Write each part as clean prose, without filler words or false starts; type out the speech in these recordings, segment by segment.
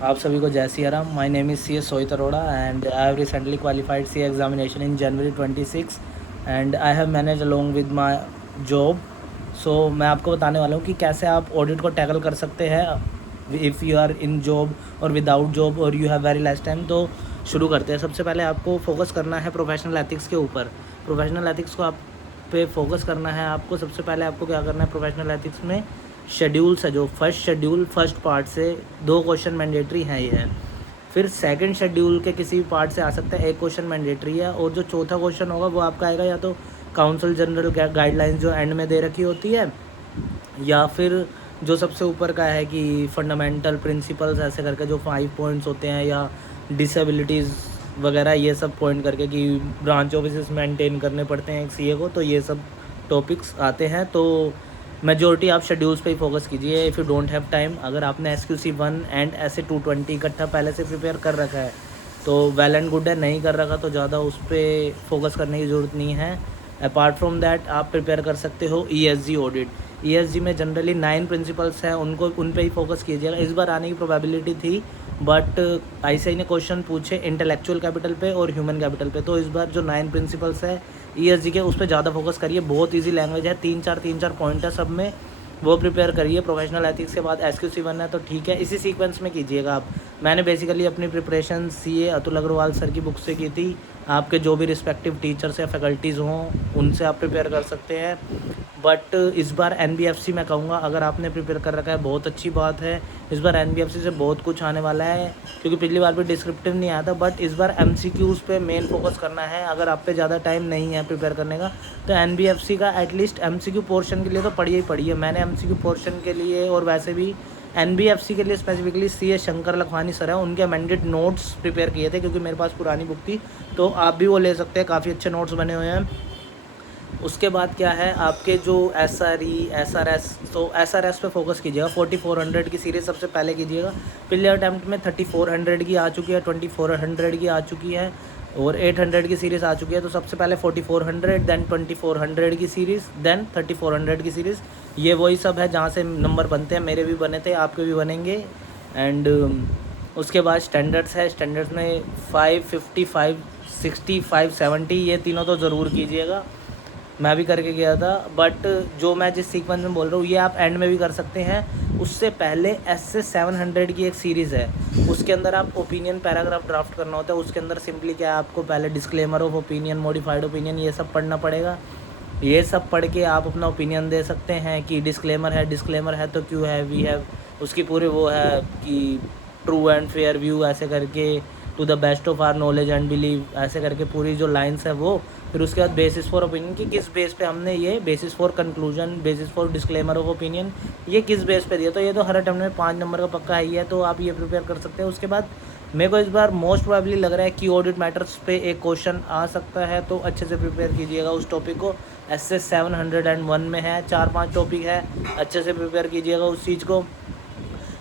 आप सभी को जय Siya Ram. My name is C S Sohit Arora and I have recently qualified C examination in January 26 and I have manage along with my job. So मैं आपको बताने वाला हूँ कि कैसे आप ऑडिट को टैकल कर सकते हैं if you are in job और विदाउट जॉब और you have very less time. तो शुरू करते हैं। सबसे पहले आपको फोकस करना है प्रोफेशनल एथिक्स के ऊपर। प्रोफेशनल एथिक्स को आप पे फोकस करना है आपको। सबसे पहले आपको क्या करना है, प्रोफेशनल एथिक्स में शेड्यूल्स है जो फर्स्ट शेड्यूल फर्स्ट पार्ट से 2 क्वेश्चन मैंडेटरी हैं ये है। फिर सेकंड शेड्यूल के किसी भी पार्ट से आ सकता है 1 क्वेश्चन मैंडेटरी है। और जो चौथा क्वेश्चन होगा वो आपका आएगा या तो काउंसिल जनरल गाइडलाइंस जो एंड में दे रखी होती है, या फिर जो सबसे ऊपर का है कि फंडामेंटल प्रिंसिपल्स ऐसे करके जो 5 पॉइंट्स होते हैं, या डिसेबिलिटीज़ वगैरह ये सब पॉइंट करके कि ब्रांच ऑफिस मेंटेन करने पड़ते हैं एक सीए को। तो ये सब टॉपिक्स आते हैं। तो मेजोरिटी आप शेड्यूल्स पे ही फोकस कीजिए if you don't have time. अगर आपने SQC 1 एंड ऐसे 220 इकट्ठा पहले से प्रिपेयर कर रखा है तो वेल एंड गुड है, नहीं कर रखा तो ज़्यादा उस पर फोकस करने की ज़रूरत नहीं है। अपार्ट फ्रॉम दैट आप प्रिपेयर कर सकते हो ESG ऑडिट। ESG में जनरली 9 प्रिंसिपल्स हैं, उन पे ही फोकस कीजिएगा। इस बार आने की प्रोबेबिलिटी थी बट ICAI ने क्वेश्चन पूछे इंटेलेक्चुअल कैपिटल पे और ह्यूमन कैपिटल पे। तो इस बार जो 9 प्रिंसिपल्स है ESG के उस पर ज़्यादा फोकस करिए। बहुत इजी लैंग्वेज है, 3-4 पॉइंट है सब में, वो प्रिपेयर करिए। प्रोफेशनल एथिक्स के बाद SQC 1 है तो ठीक है, इसी सीक्वेंस में कीजिएगा आप। मैंने बेसिकली अपनी preparation CA Atul Agrawal sir की बुक से की थी। आपके जो भी रिस्पेक्टिव टीचर्स या फैकल्टीज़ हों उनसे आप प्रिपेयर कर सकते हैं। बट इस बार NBFC मैं कहूँगा अगर आपने प्रिपेयर कर रखा है बहुत अच्छी बात है। इस बार NBFC से बहुत कुछ आने वाला है, क्योंकि पिछली बार भी डिस्क्रिप्टिव नहीं आया था। बट इस बार MCQs पे मेन फोकस करना है। अगर आप पे ज़्यादा टाइम नहीं है प्रिपेयर करने का तो NBFC का एटलीस्ट MCQ पोर्शन के लिए तो पढ़िए ही पढ़िए। मैंने MCQ पोर्शन के लिए और वैसे भी NBFC के लिए specifically CA Shankar Lakhwani sir है, उनके अमेंडेड नोट्स प्रिपेयर किए थे, क्योंकि मेरे पास पुरानी बुक थी। तो आप भी वो ले सकते हैं, काफ़ी अच्छे नोट्स बने हुए हैं। उसके बाद क्या है आपके जो SRE SRS, तो SRS पे फोकस कीजिएगा। 4400 की सीरीज़ सबसे पहले कीजिएगा। पिछले अटैम्प्ट में 3400 की आ चुकी है, 2400 की आ चुकी है और 800 की सीरीज़ आ चुकी है। तो सबसे पहले 4400, देन 2400 की सीरीज़, देन 3400 की सीरीज़। ये वही सब है जहाँ से नंबर बनते हैं, मेरे भी बने थे, आपके भी बनेंगे। एंड उसके बाद स्टैंडर्ड्स है। स्टैंडर्ड्स में 550, 560, 570 ये तीनों तो ज़रूर कीजिएगा। मैं भी करके गया था। बट जो मैं जिस सीक्वेंस में बोल रहा हूँ ये आप एंड में भी कर सकते हैं। उससे पहले SS 700 की एक सीरीज़ है, उसके अंदर आप ओपिनियन पैराग्राफ ड्राफ्ट करना होता है। उसके अंदर सिंपली क्या है, आपको पहले disclaimer of opinion, modified opinion, ये सब पढ़ना पड़ेगा। ये सब पढ़ के आप अपना ओपिनियन दे सकते हैं कि डिस्क्लेमर है तो क्यों है, वी हैव, उसकी पूरी वो है कि ट्रू एंड फेयर व्यू ऐसे करके, to the best of our knowledge and belief ऐसे करके पूरी जो लाइन्स है वो। फिर उसके बाद बेसिस फॉर ओपिनियन कि किस बेस पे हमने ये, basis for conclusion, basis for disclaimer of opinion, ये किस बेस पे दिया। तो ये तो हर अटेम्प्ट में 5 नंबर का पक्का ही है, तो आप ये प्रिपेयर कर सकते हैं। उसके बाद मेरे को इस बार मोस्ट प्रोबेबली लग रहा है कि ऑडिट मैटर्स पे एक क्वेश्चन आ सकता है, तो अच्छे से प्रिपेयर कीजिएगा उस टॉपिक को। SS 701 में है, 4-5 टॉपिक है, अच्छे से प्रिपेयर कीजिएगा उस चीज़ को।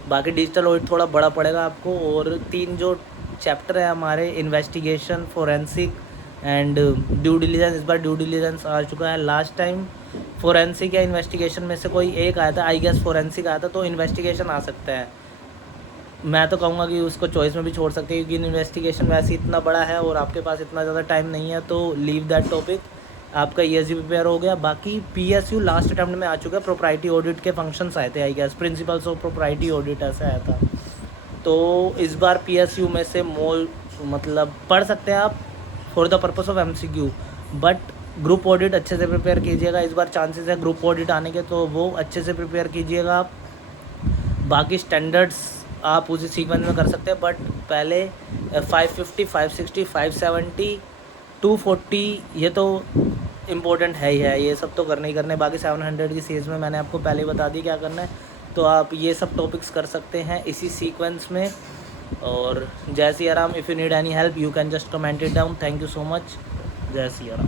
बाकी डिजिटल ऑडिट थोड़ा बड़ा पड़ेगा आपको। और 3 जो चैप्टर है हमारे, investigation, forensic and due diligence, इस बार ड्यू डिलीजेंस आ चुका है। लास्ट टाइम फोरेंसिक या इन्वेस्टिगेशन में से कोई एक आया था, आई गेस फोरेंसिक आया था, तो इन्वेस्टिगेशन आ सकता है। मैं तो कहूँगा कि उसको चॉइस में भी छोड़ सकते हैं, क्योंकि इन्वेस्टिगेशन वैसे इतना बड़ा है और आपके पास इतना ज़्यादा टाइम नहीं है, तो लीव दैट टॉपिक। आपका ESG प्रिपेयर हो गया। बाकी PSU लास्ट अटेम्प्ट में आ चुका है। प्रोप्राइटी ऑडिट के फंक्शंस आए थे, I guess principles of propriety audit ऐसा आया था। तो इस बार PSU में से मतलब पढ़ सकते हैं आप for the purpose of MCQ। But group audit अच्छे से प्रिपेयर कीजिएगा। इस बार चांसेस है ग्रुप ऑडिट आने के, तो वो अच्छे से प्रिपेयर कीजिएगा आप। बाकी स्टैंडर्ड्स आप उसी सीक्वेंस में कर सकते हैं, बट पहले 550, 560, 570, 240 ये तो इम्पोर्टेंट है ही है, ये सब तो करने ही करने। बाकी 700 की सीरीज़ में मैंने आपको पहले ही बता दी क्या करना है, तो आप ये सब टॉपिक्स कर सकते हैं इसी सीक्वेंस में। और जय Siya Ram. If you need any help you can just comment it down. Thank you so much. जय सिया राम।